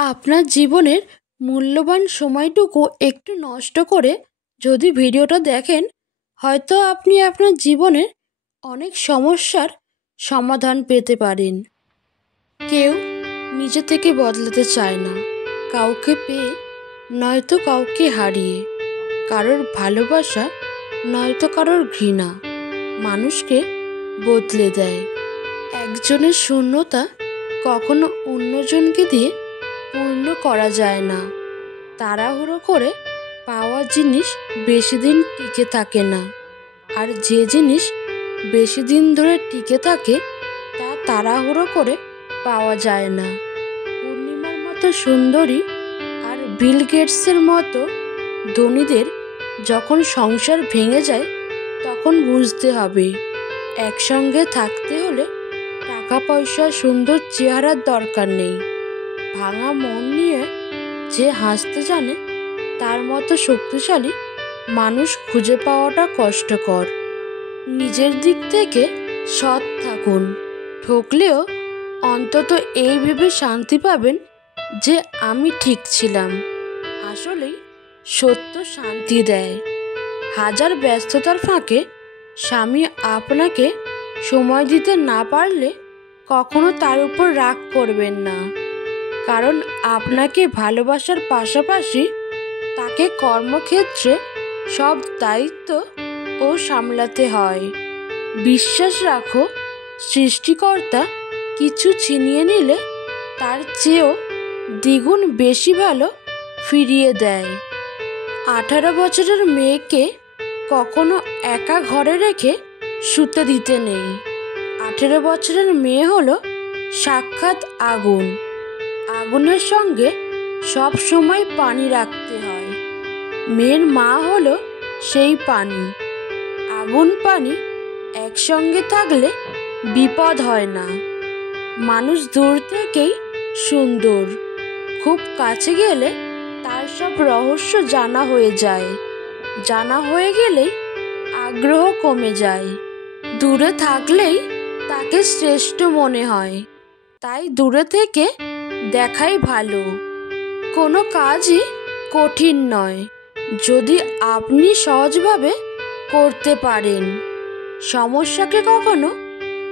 আপনার জীবনের মূল্যবান সময়টুকু একটু নষ্ট করে যদি ভিডিওটা দেখেন, হয়তো আপনি আপনার জীবনের অনেক সমস্যার সমাধান পেতে পারেন। কেউ নিজে থেকে বদলাতে চায় না, কাউকে পেয়ে নয়তো কাউকে হারিয়ে। কারোর ভালোবাসা নয়তো কারোর ঘৃণা মানুষকে বদলে দেয়। একজনের শূন্যতা কখনো অন্যজনকে দিয়ে পূর্ণ করা যায় না। তাড়াহুড়ো করে পাওয়া জিনিস বেশি দিন টিকে থাকে না, আর যে জিনিস বেশি দিন ধরে টিকে থাকে তা তাড়াহুড়ো করে পাওয়া যায় না। পূর্ণিমার মতো সুন্দরী আর বিল গেটসের মতো ধনীদের যখন সংসার ভেঙে যায়, তখন বুঝতে হবে একসঙ্গে থাকতে হলে টাকা পয়সা সুন্দর চেহারার দরকার নেই। ভাঙা মন নিয়ে যে হাসতে জানে, তার মতো শক্তিশালী মানুষ খুঁজে পাওয়াটা কষ্টকর। নিজের দিক থেকে সৎ থাকুন, ঠকলেও অন্তত এই ভেবে শান্তি পাবেন যে আমি ঠিক ছিলাম। আসলেই সত্য শান্তি দেয়। হাজার ব্যস্ততার ফাঁকে স্বামী আপনাকে সময় দিতে না পারলে কখনো তার উপর রাগ করবেন না, কারণ আপনাকে ভালোবাসার পাশাপাশি তাকে কর্মক্ষেত্রে সব দায়িত্ব ও সামলাতে হয়। বিশ্বাস রাখো, সৃষ্টিকর্তা কিছু ছিনিয়ে নিলে তার চেয়েও দ্বিগুণ বেশি ভালো ফিরিয়ে দেয়। 18 বছরের মেয়েকে কখনো একা ঘরে রেখে শুতে দিতে নেই। 18 বছরের মেয়ে হলো সাক্ষাৎ আগুন। আগুনের সঙ্গে সব সময় পানি রাখতে হয়। মেয়ের মা হলো সেই পানি। আগুন পানি একসঙ্গে থাকলে বিপদ হয় না। মানুষ দূর থেকেই সুন্দর, খুব কাছে গেলে তার সব রহস্য জানা হয়ে যায়। জানা হয়ে গেলেই আগ্রহ কমে যায়। দূরে থাকলেই তাকে শ্রেষ্ঠ মনে হয়, তাই দূরে থেকে দেখাই ভালো। কোনো কাজই কঠিন নয় যদি আপনি সহজভাবে করতে পারেন। সমস্যাকে কখনো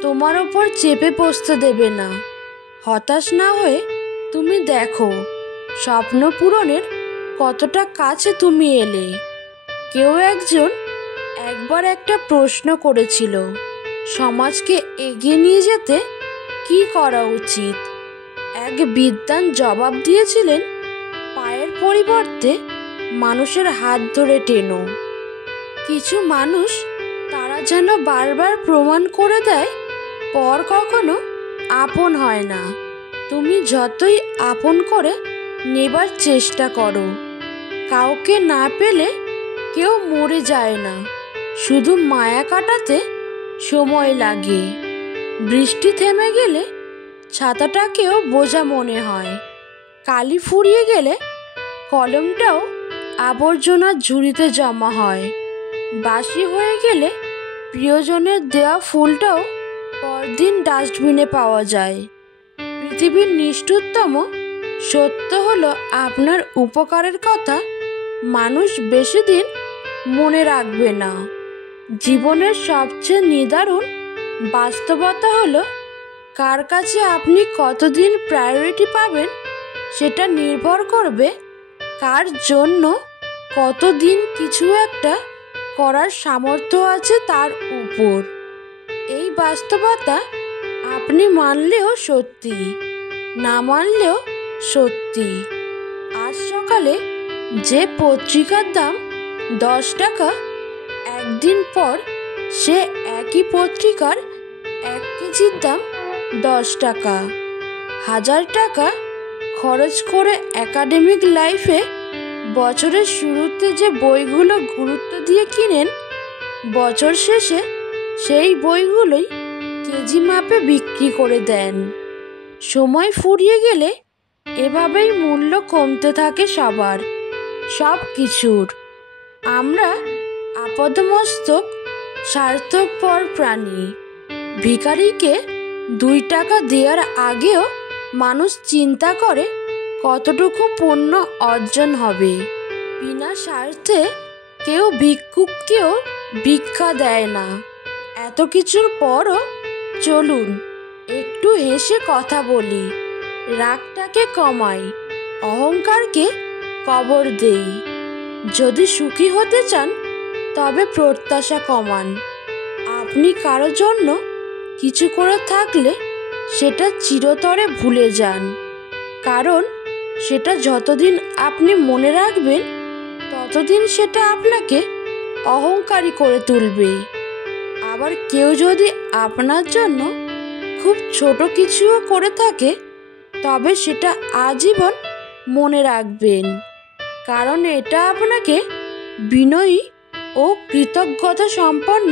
তোমার ওপর চেপে বসতে দেবে না। হতাশ না হয়ে তুমি দেখো স্বপ্ন পূরণের কতটা কাছে তুমি এলে। কেউ একবার একটা প্রশ্ন করেছিল, সমাজকে এগিয়ে নিয়ে যেতে কি করা উচিত? এক বিদ্বান জবাব দিয়েছিলেন, পায়ের পরিবর্তে মানুষের হাত ধরে টেনো। কিছু মানুষ তারা যেন বারবার প্রমাণ করে দেয় পর কখনো আপন হয় না। তুমি যতই আপন করে নেবার চেষ্টা করো, কাউকে না পেলে কেউ মরে যায় না, শুধু মায়া কাটাতে সময় লাগে। বৃষ্টি থেমে গেলে ছাতাটাকেও বোঝা মনে হয়। কালি ফুরিয়ে গেলে কলমটাও আবর্জনার ঝুড়িতে জমা হয়। বাসি হয়ে গেলে প্রিয়জনের দেওয়া ফুলটাও পরদিন ডাস্টবিনে পাওয়া যায়। পৃথিবীর নিষ্ঠুরতম সত্য হলো, আপনার উপকারের কথা মানুষ বেশি দিন মনে রাখবে না। জীবনের সবচেয়ে নিদারুণ বাস্তবতা হলো, কার কাছে আপনি কতদিন প্রায়োরিটি পাবেন সেটা নির্ভর করবে কার জন্য কতদিন কিছু একটা করার সামর্থ্য আছে তার উপর। এই বাস্তবতা আপনি মানলেও সত্যি, না মানলেও সত্যি। আজ সকালে যে পত্রিকার দাম 10 টাকা, একদিন পর সে একই পত্রিকার 1 কেজির দাম 10 টাকা। 1000 টাকা খরচ করে একাডেমিক লাইফে বছরের শুরুতে যে বইগুলো গুরুত্ব দিয়ে কিনেন, বছর শেষে সেই বইগুলোই কেজি মাপে বিক্রি করে দেন। সময় ফুরিয়ে গেলে এভাবেই মূল্য কমতে থাকে সবার, সব কিছুর। আমরা আপাদমস্তক স্বার্থপর প্রাণী। ভিখারিকে 2 টাকা দেওয়ার আগেও মানুষ চিন্তা করে কতটুকু পুণ্য অর্জন হবে। বিনা স্বার্থে কেউ ভিক্ষুককেও ভিক্ষা দেয় না। এত কিছুর পরও চলুন একটু হেসে কথা বলি, রাগটাকে কমাই, অহংকারকে কবর দেই। যদি সুখী হতে চান তবে প্রত্যাশা কমান। আপনি কারো জন্য কিছু করে থাকলে সেটা চিরতরে ভুলে যান, কারণ সেটা যতদিন আপনি মনে রাখবেন ততদিন সেটা আপনাকে অহংকারী করে তুলবে। আবার কেউ যদি আপনার জন্য খুব ছোট কিছুও করে থাকে তবে সেটা আজীবন মনে রাখবেন, কারণ এটা আপনাকে বিনয়ী ও কৃতজ্ঞতা সম্পন্ন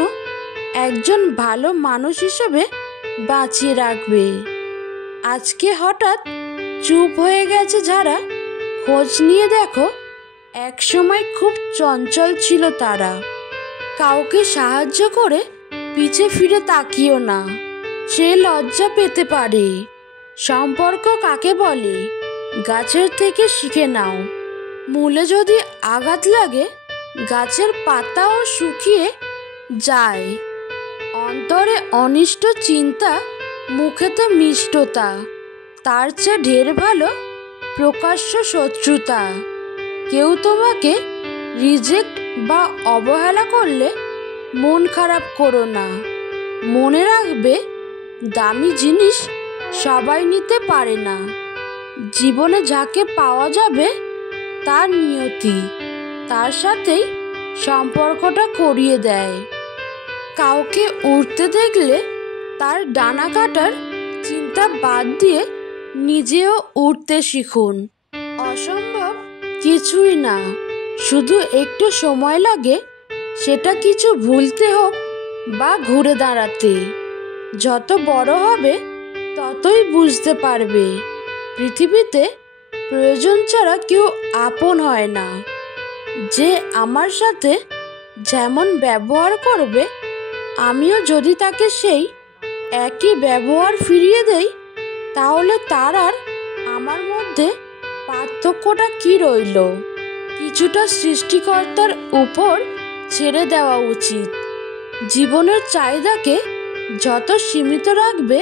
একজন ভালো মানুষ হিসেবে বাঁচিয়ে রাখবে। আজকে হঠাৎ চুপ হয়ে গেছে যারা, খোঁজ নিয়ে দেখো একসময় খুব চঞ্চল ছিল তারা। কাউকে সাহায্য করে পিছে ফিরে তাকিও না, সে লজ্জা পেতে পারে। সম্পর্ক কাকে বলে গাছের থেকে শিখে নাও। মূলে যদি আঘাত লাগে গাছের পাতাও শুকিয়ে যায়। অন্তরে অনিষ্ট চিন্তা, মুখেতে মিষ্টতা, তার চেয়ে ঢের ভালো প্রকাশ্য শত্রুতা। কেউ তোমাকে রিজেক্ট বা অবহেলা করলে মন খারাপ করো না। মনে রাখবে দামি জিনিস সবাই নিতে পারে না। জীবনে যাকে পাওয়া যাবে তার নিয়তি তার সাথেই সম্পর্কটা করিয়ে দেয়। কাউকে উড়তে দেখলে তার ডানা কাটার চিন্তা বাদ দিয়ে নিজেও উড়তে শিখুন। অসম্ভব কিছুই না, শুধু একটু সময় লাগে সেটা কিছু ভুলতে হোক বা ঘুরে দাঁড়াতে। যত বড় হবে ততই বুঝতে পারবে পৃথিবীতে প্রয়োজন ছাড়া কেউ আপন হয় না। যে আমার সাথে যেমন ব্যবহার করবে আমিও যদি তাকে সেই একই ব্যবহার ফিরিয়ে দেই তাহলে তার আর আমার মধ্যে পার্থক্যটা কি রইল? কিছুটা সৃষ্টিকর্তার উপর ছেড়ে দেওয়া উচিত। জীবনের চাহিদাকে যত সীমিত রাখবে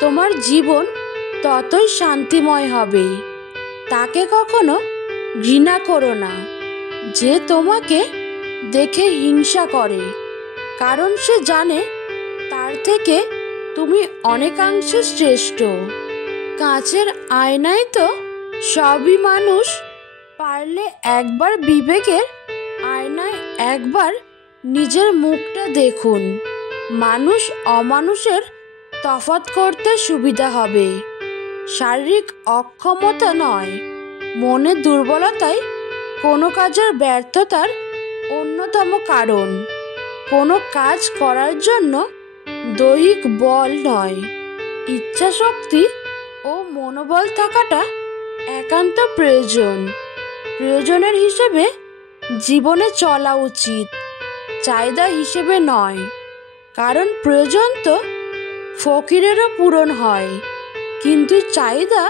তোমার জীবন ততই শান্তিময় হবে। তাকে কখনো ঘৃণা করো না যে তোমাকে দেখে হিংসা করে, কারণ সে জানে তার থেকে তুমি অনেকাংশে শ্রেষ্ঠ। কাঁচের আয়নায় তো সবই মানুষ, পারলে একবার বিবেকের আয়নায় একবার নিজের মুখটা দেখুন। মানুষ অমানুষের তফাৎ করতে সুবিধা হবে। শারীরিক অক্ষমতা নয়, মনের দুর্বলতাই কোনো কাজের ব্যর্থতার অন্যতম কারণ। কোনো কাজ করার জন্য দৈহিক বল নয়, ইচ্ছাশক্তি ও মনোবল থাকাটা একান্ত প্রয়োজন। প্রয়োজনের হিসেবে জীবনে চলা উচিত, চাহিদা হিসেবে নয়, কারণ প্রয়োজন তো ফকিরেরও পূরণ হয় কিন্তু চাহিদা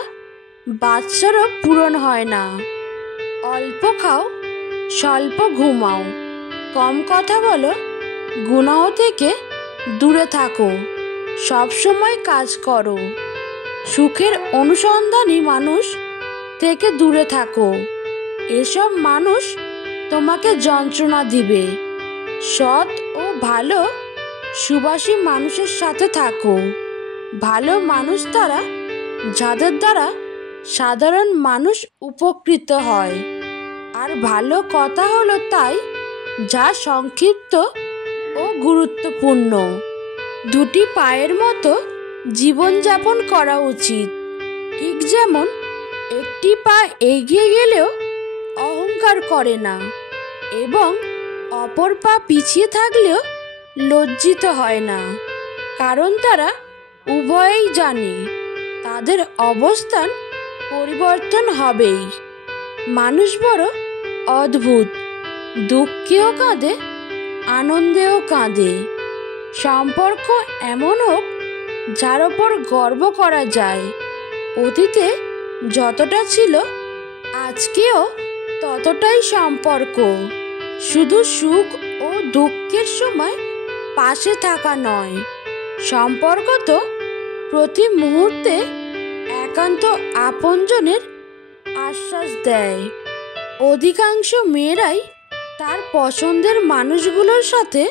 বাচ্চারও পূরণ হয় না। অল্প খাও, স্বল্প ঘুমাও, কম কথা বলো, গুনাহ থেকে দূরে থাকো, সবসময় কাজ করো। সুখের অনুসন্ধানী মানুষ থেকে দূরে থাকো, এসব মানুষ তোমাকে যন্ত্রণা দিবে। সৎ ও ভালো সুবাসী মানুষের সাথে থাকো। ভালো মানুষ তারা যাদের দ্বারা সাধারণ মানুষ উপকৃত হয়, আর ভালো কথা হলো তাই যা সংক্ষিপ্ত ও গুরুত্বপূর্ণ। দুটি পায়ের মতো জীবনযাপন করা উচিত। ঠিক যেমন একটি পা এগিয়ে গেলেও অহংকার করে না এবং অপর পা পিছিয়ে থাকলেও লজ্জিত হয় না, কারণ তারা উভয়েই জানে তাদের অবস্থান পরিবর্তন হবেই। মানুষ বড় অদ্ভুত, দুঃখেও কাঁদে, আনন্দেও কাঁদে। সম্পর্ক এমন হোক যার ওপর গর্ব করা যায়। অতীতে যতটা ছিল আজকেও ততটাই সম্পর্ক। শুধু সুখ ও দুঃখের সময় পাশে থাকা নয়, সম্পর্ক তো প্রতি মুহূর্তে একান্ত আপনজনের আশ্বাস দেয়। অধিকাংশ মেয়েরাই তার পছন্দের মানুষগুলোর সাথে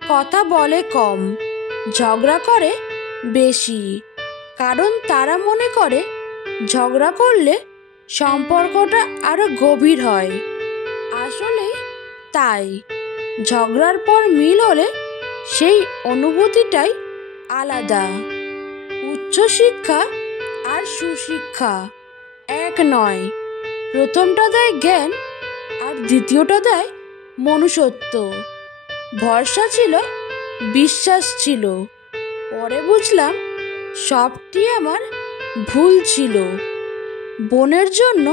কথা বলে কম, ঝগড়া করে বেশি, কারণ তারা মনে করে ঝগড়া করলে সম্পর্কটা আরো গভীর হয়। আসলে তাই, ঝগড়ার পর মিল হলে সেই অনুভূতিটাই আলাদা। উচ্চশিক্ষা আর সুশিক্ষা এক নয়, প্রথমটা দেয় জ্ঞান আর দ্বিতীয়টা দেয় মনুষ্যত্ব। ভরসা ছিল, বিশ্বাস ছিল, পরে বুঝলাম সবটি আমার ভুল ছিল। বোনের জন্য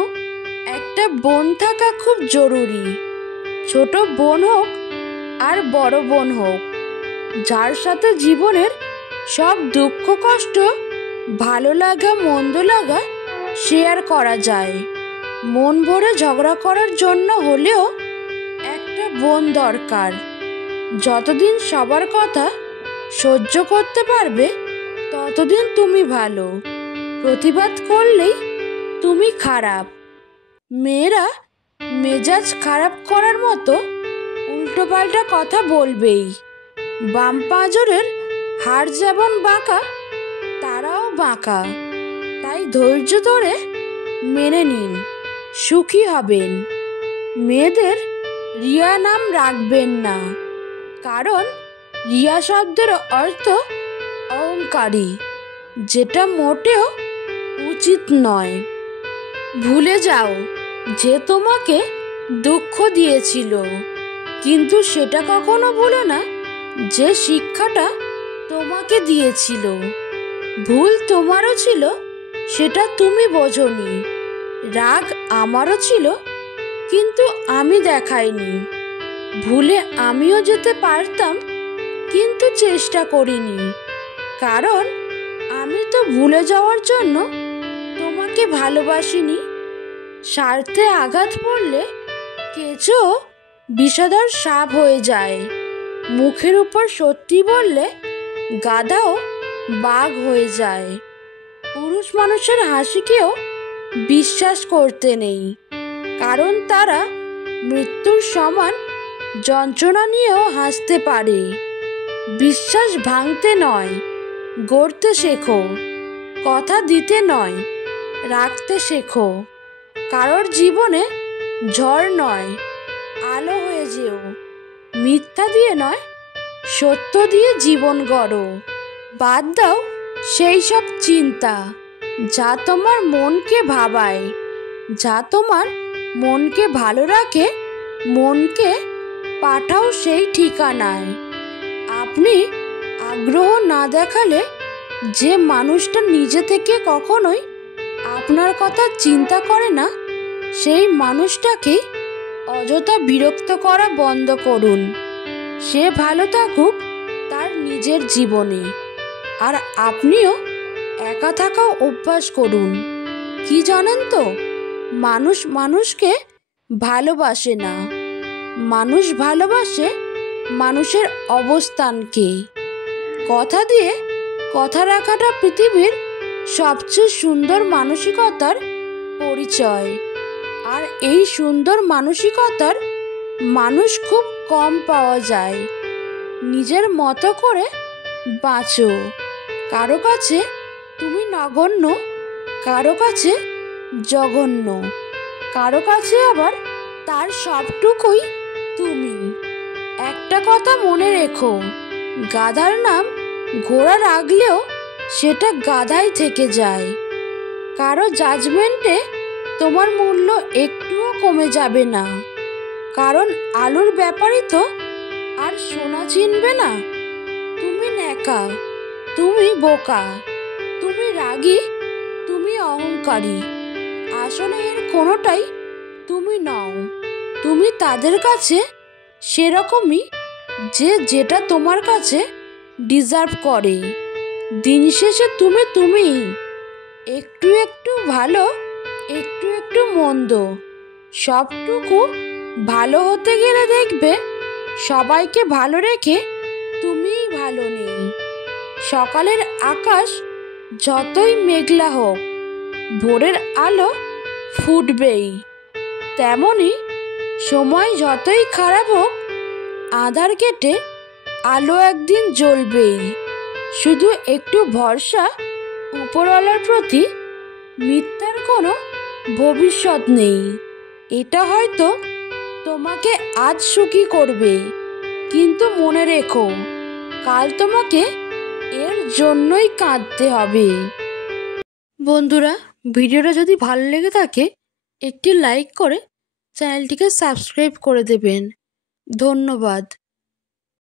একটা বোন থাকা খুব জরুরি, ছোট বোন হোক আর বড় বোন হোক, যার সাথে জীবনের সব দুঃখ কষ্ট, ভালো লাগা মন্দ লাগা শেয়ার করা যায়। মন ভরে ঝগড়া করার জন্য হলেও একটা বোন দরকার। যতদিন সবার কথা সহ্য করতে পারবে ততদিন তুমি ভালো, প্রতিবাদ করলেই তুমি খারাপ। মেয়েরা মেজাজ খারাপ করার মতো উল্টোপাল্টা কথা বলবেই। বাম পাঁজরের হাড় যেমন বাঁকা, তারাও বাঁকা। তাই ধৈর্য ধরে মেনে নিন, সুখী হবেন। মেয়েদের রিয়া নাম রাখবেন না, কারণ রিয়া শব্দের অর্থ অহংকারী, যেটা মোটেও উচিত নয়। ভুলে যাও যে তোমাকে দুঃখ দিয়েছিল, কিন্তু সেটা কখনো ভুলো না যে শিক্ষাটা তোমাকে দিয়েছিল। ভুল তোমারও ছিল, সেটা তুমি বোঝোনি। রাগ আমারও ছিল, কিন্তু আমি দেখাইনি। ভুলে আমিও যেতে পারতাম, কিন্তু চেষ্টা করিনি, কারণ আমি তো ভুলে যাওয়ার জন্য তোমাকে ভালোবাসিনি। স্বার্থে আঘাত পড়লে কেঁচো বিষধর সাপ হয়ে যায়, মুখের উপর সত্যি বললে গাধাও বাঘ হয়ে যায়। পুরুষ মানুষের হাসিকেও বিশ্বাস করতে নেই, কারণ তারা মৃত্যুর সমান যন্ত্রণা নিয়েও হাসতে পারে। বিশ্বাস ভাঙতে নয়, গড়তে শেখো। কথা দিতে নয়, রাখতে শেখো। কারোর জীবনে ঝড় নয়, আলো হয়ে যেও। মিথ্যা দিয়ে নয়, সত্য দিয়ে জীবন গড়ো। বাদ দাও সেই সব চিন্তা যা তোমার মনকে ভাবায়, যা তোমার মনকে ভালো রাখে। মনকে পাঠাও সেই ঠিকানায়। আপনি আগ্রহ না দেখালে যে মানুষটা নিজে থেকে কখনোই আপনার কথা চিন্তা করে না, সেই মানুষটাকে অযথা বিরক্ত করা বন্ধ করুন। সে ভালো থাকুক তার নিজের জীবনে, আর আপনিও একা থাকা অভ্যাস করুন। কি জানেন তো, মানুষ মানুষকে ভালোবাসে না, মানুষ ভালোবাসে মানুষের অবস্থানকে। কথা দিয়ে কথা রাখাটা পৃথিবীর সবচেয়ে সুন্দর মানসিকতার পরিচয়। আর এই সুন্দর মানসিকতার মানুষ খুব কম পাওয়া যায়। নিজের মতো করে বাঁচো। কারো কাছে তুমি নগণ্য, কারো কাছে জঘন্য, কারো কাছে আবার তার সবটুকুই তুমি। একটা কথা মনে রেখো, গাধার নাম ঘোড়া রাখলেও সেটা গাধাই থেকে যায়। কারো জাজমেন্টে তোমার মূল্য একটুও কমে যাবে না, কারণ আলুর ব্যাপারই তো আর সোনা চিনবে না। তুমি ন্যাকা, তুমি বোকা, তুমি রাগী, তুমি অহংকারী। আসলে এর কোনোটাই তুমি নও। তুমি তাদের কাছে সেরকমই যে যেটা তোমার কাছে ডিজার্ভ করে। দিন শেষে তুমি তুমিই। একটু একটু ভালো একটু একটু মন্দ, সবটুকু ভালো হতে গেলে দেখবে সবাইকে ভালো রেখে তুমিই ভালো নেই। সকালের আকাশ যতই মেঘলা হোক, ভোরের আলো ফুটবেই। তেমনি সময় যতই খারাপ হোক, আঁধার কেটে আলো একদিন জ্বলবেই। শুধু একটু ভরসা উপরওয়ালার প্রতি, মিথ্যার কোনো ভবিষ্যৎ নেই। এটা হয়তো তোমাকে আজ সুখী করবে, কিন্তু মনে রেখো কাল তোমাকে এর জন্যই কাঁদতে হবে। বন্ধুরা, ভিডিওটা যদি ভালো লেগে থাকে একটি লাইক করে চ্যানেলটিকে সাবস্ক্রাইব করে দেবেন। ধন্যবাদ।